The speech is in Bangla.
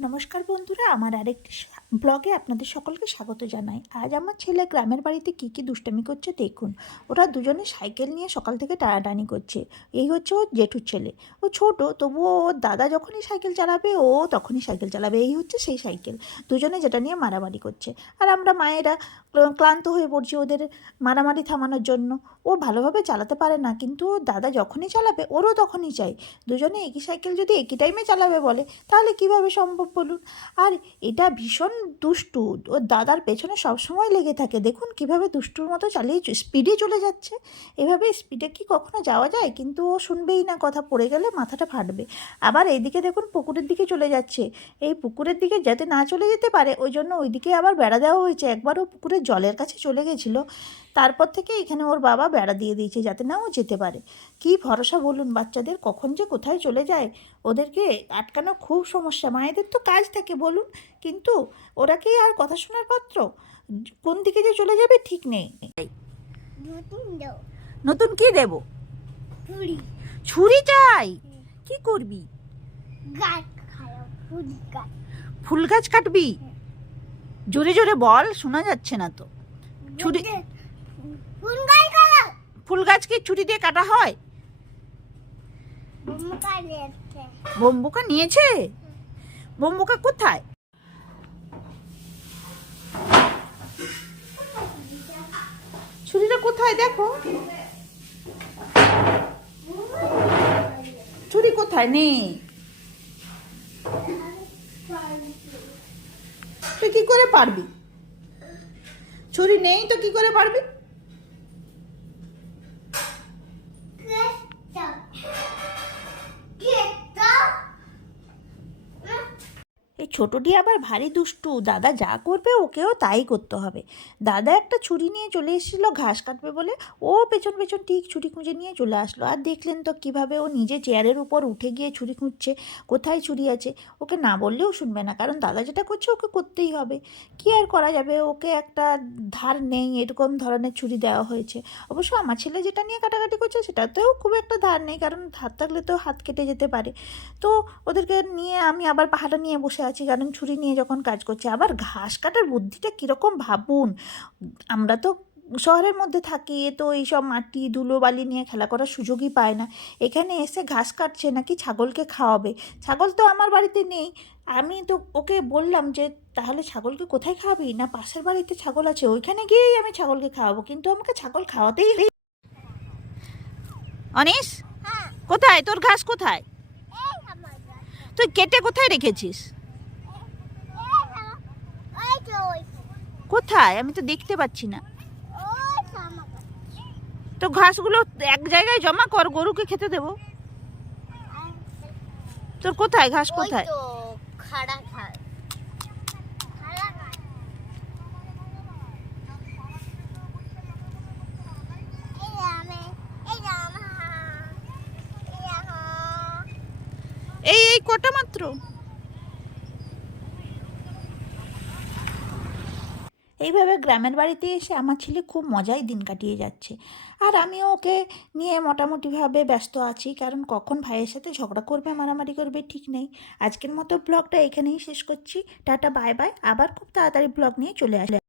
নমস্কার বন্ধুরা, আমার আরেকটি ব্লগে আপনাদের সকলকে স্বাগত জানাই। আজ আমার ছেলে গ্রামের বাড়িতে কি কি দুষ্টামি করছে দেখুন। ওরা দুজনে সাইকেল নিয়ে সকাল থেকে টানাটানি করছে। এই হচ্ছে ওর জেঠুর ছেলে। ও ছোট, তবুও ওর দাদা যখনই সাইকেল চালাবে ও তখনই সাইকেল চালাবে। এই হচ্ছে সেই সাইকেল। দুজনে যেটা নিয়ে মারামারি করছে। আর আমরা মায়েরা ক্লান্ত হয়ে পড়ছি ওদের মারামারি থামানোর জন্য। ও ভালোভাবে চালাতে পারে না, কিন্তু ওর দাদা যখনই চালাবে ওরও তখনই চাই। দুজনে একই সাইকেল যদি একই টাইমে চালাবে বলে তাহলে কিভাবে সম্ভব বলুন। আর এটা ভীষণ দুষ্টু, ওর দাদার পেছনে সবসময় লেগে থাকে। দেখুন কিভাবে দুষ্টুর মতো চালিয়ে স্পিডে চলে যাচ্ছে। এভাবে স্পিডে কি কখনো যাওয়া যায়? কিন্তু ও শুনবেই না, কথা পড়ে গেলে মাথাটা ফাটবে। আবার এইদিকে দেখুন পুকুরের দিকে চলে যাচ্ছে। এই পুকুরের দিকে যাতে না চলে যেতে পারে ওই জন্য ওইদিকে আবার বেড়া দেওয়া হয়েছে। একবার ও পুকুরের জলের কাছে চলে গেছিলো, তারপর থেকে এখানে ওর বাবা বেড়া দিয়ে দিয়েছে যাতে না ও যেতে পারে। কী ভরসা বলুন, বাচ্চাদের কখন যে কোথায় চলে যায়, ওদেরকে আটকানো খুব সমস্যা। মায়েদের তো কাজ থাকে বলুন, কিন্তু ওরা কি আর কথা শোনার পাত্র? কোন দিকে যে চলে যাবে ঠিক নেই। নতুন কি দেব? ছুরি চাই? কি করবি? ফুল গাছ কাটবি? জোরে জোরে বল, শোনা যাচ্ছে না তো। ছুরি, ফুল গাছ কি ছুরি দিয়ে কাটা হয়? বোম্বুকা নিয়েছে? বোম্বুকা কোথায়? ছুরিটা কোথায় দেখো। ছুরি কোথায়? নেই। তুই কি করে পারবি? ছুরি নেই তো কি করে পারবি? এই ছোটটি আবার ভারী দুষ্টু। দাদা যা করবে ওকেও তাই করতে হবে। দাদা একটা ছুরি নিয়ে চলে এসেছিলো ঘাস কাটবে বলে, ও পেছন পেছন ঠিক ছুরি খুঁজে নিয়ে চলে আসলো। আর দেখলেন তো কীভাবে ও নিজে চেয়ারের উপর উঠে গিয়ে ছুরি খুঁজছে, কোথায় ছুরি আছে। ওকে না বললেও শুনবে না, কারণ দাদা যেটা করছে ওকে করতেই হবে। কী আর করা যাবে, ওকে একটা ধার নেই এরকম ধরনের ছুরি দেওয়া হয়েছে। অবশ্য আমার ছেলে যেটা নিয়ে কাটাকাটি করছে সেটাতেও খুব একটা ধার নেই, কারণ ধার থাকলে তো হাত কেটে যেতে পারে। তো ওদেরকে নিয়ে আমি আবার পাহাড়া নিয়ে বসে আছি, কারণ ছুরি নিয়ে যখন কাজ করছে। আবার ঘাস কাটার বুদ্ধিটা কীরকম ভাবুন। আমরা তো শহরের মধ্যে থাকি, এ তো এইসব মাটি ধুলো বালি নিয়ে খেলা করার সুযোগই পায় না। এখানে এসে ঘাস কাটছে নাকি ছাগলকে খাওয়াবে। ছাগল তো আমার বাড়িতে নেই। আমি তো ওকে বললাম যে তাহলে ছাগলকে কোথায় খাওয়াবি? না পাশের বাড়িতে ছাগল আছে, ওইখানে গিয়েই আমি ছাগলকে খাওয়াবো, কিন্তু আমাকে ছাগল খাওয়াতেই। অনিস, কোথায় তোর ঘাস? কোথায় তুই কেটে কোথায় রেখেছিস? কোথায়? আমি তো দেখতে পাচ্ছি না। তো ঘাসগুলো এক জায়গায় জমা কর, গরুকে খেতে দেবো। তোর কোথায় ঘাস? কোথায়? এই এই কটা মাত্র। এইভাবে গ্রামের বাড়িতে এসে আমার ছেলে খুব মজায় দিন কাটিয়ে যাচ্ছে। আর আমিও ওকে নিয়ে মোটামুটিভাবে ব্যস্ত আছি, কারণ কখন ভাইয়ের সাথে ঝগড়া করবে মারামারি করবে ঠিক নেই। আজকের মতো ব্লগটা এখানেই শেষ করছি। Tata, bye bye. আবার খুব তাড়াতাড়ি ব্লগ নিয়ে চলে আসবে।